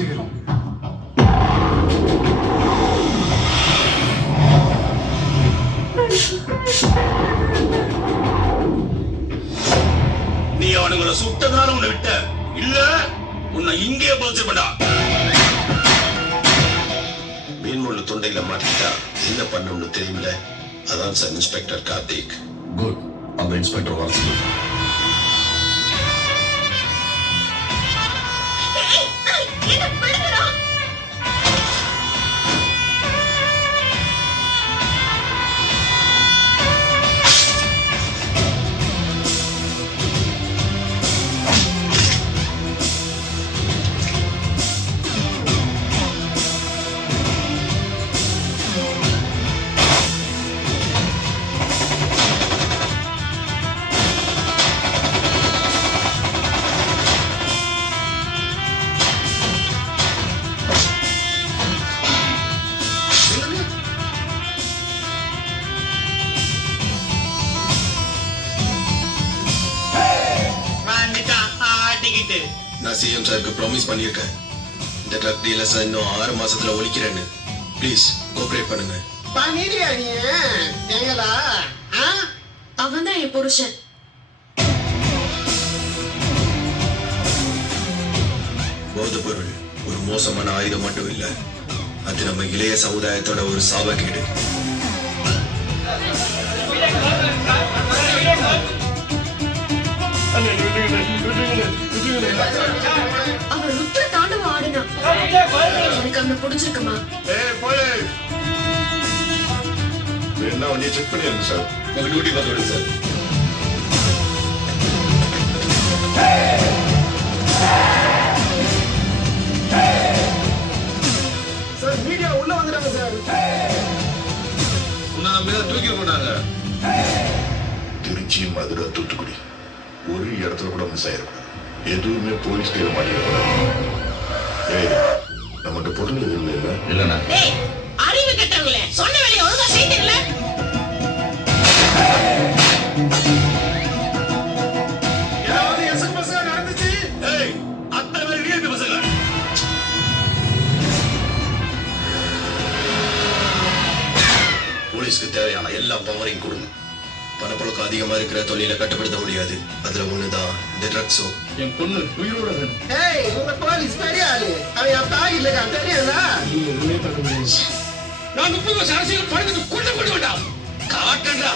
செய்கிறோம். நீ அவனுங்களை சுட்டதால உன்னை விட்ட இல்ல உன்னை இங்கே பதிச்சு பண்ணா. மீன்முள்ள தொண்டையில மாட்டிக்கிட்டா என்ன பண்ணணும்னு தெரியுமில்ல. அதான் சார் இன்ஸ்பெக்டர் கார்த்திக். குட். அந்த இன்ஸ்பெக்டர் வர சொல்லுங்க. நான் சிஎம் சாருக்கு ப்ராமிஸ் பண்ணியிருக்கேன். இந்த ட்ரக் டீலர்ஸ் இன்னும் 6 மாசத்துல ஒழிக்கிறேன்னு. ப்ளீஸ் கோஆபரேட் பண்ணுங்க. அவன் தான் என் புருஷன். போதைப் பொருள் ஒரு மோசமான ஆயுதம் மட்டும் இல்ல, அது நம்ம இளைய சமுதாயத்தோட ஒரு சாபக்கேடு. அவன் ருத்ர தாண்டவம் ஆடினான். எனக்கு அவனை பிடிச்சிருக்குமா? என்ன வண்டியை செக் பண்ணிடுங்க சார். உங்க டியூட்டி பார்த்து விடுங்க சார். சார் மீடியா உள்ள வந்துட்டாங்க சார். உன்னை நம்பிதான் தூக்கி போட்டாங்க. திருச்சி, மதுரை, தூத்துக்குடி ஒரு இடத்துல கூட மிஸ் ஆயிடக்கூடாது. எதுவுமே போலீஸ் கையில மாட்டிடக்கூடாது. ஏய், நமக்கு பொருள் எதுவும் இல்லை இல்லைண்ணா. அறிவு கெட்டவங்களே, சொன்ன வேலையை ஒழுங்கா செய்தீங்களா? ஏதாவது எஸ்எம்எஸ் நடந்துச்சு. ஏய், அத்தனை பேர் விஐபி பசங்க. போலீஸ்க்கு தேவையான எல்லா பவரையும் கொடுங்க. பணப்பழக்கம் அதிகமா இருக்கிற தொழிலை கட்டுப்படுத்த முடியாது. அதுல ஒண்ணுதான் இந்த ட்ரக்ஸோ. என் பொண்ணு உயிரோட வேணும். ஏய், உங்க போலீஸ் பெரிய ஆளு. அவன் என் தாய் இல்லையா தெரியாதா? நீங்க எதுவுமே தக்க முடியாது. நான் 30 வருஷம் அரசியல் பழக்கத்துக்கு கொண்டு வேண்டாம். காட்டுடா.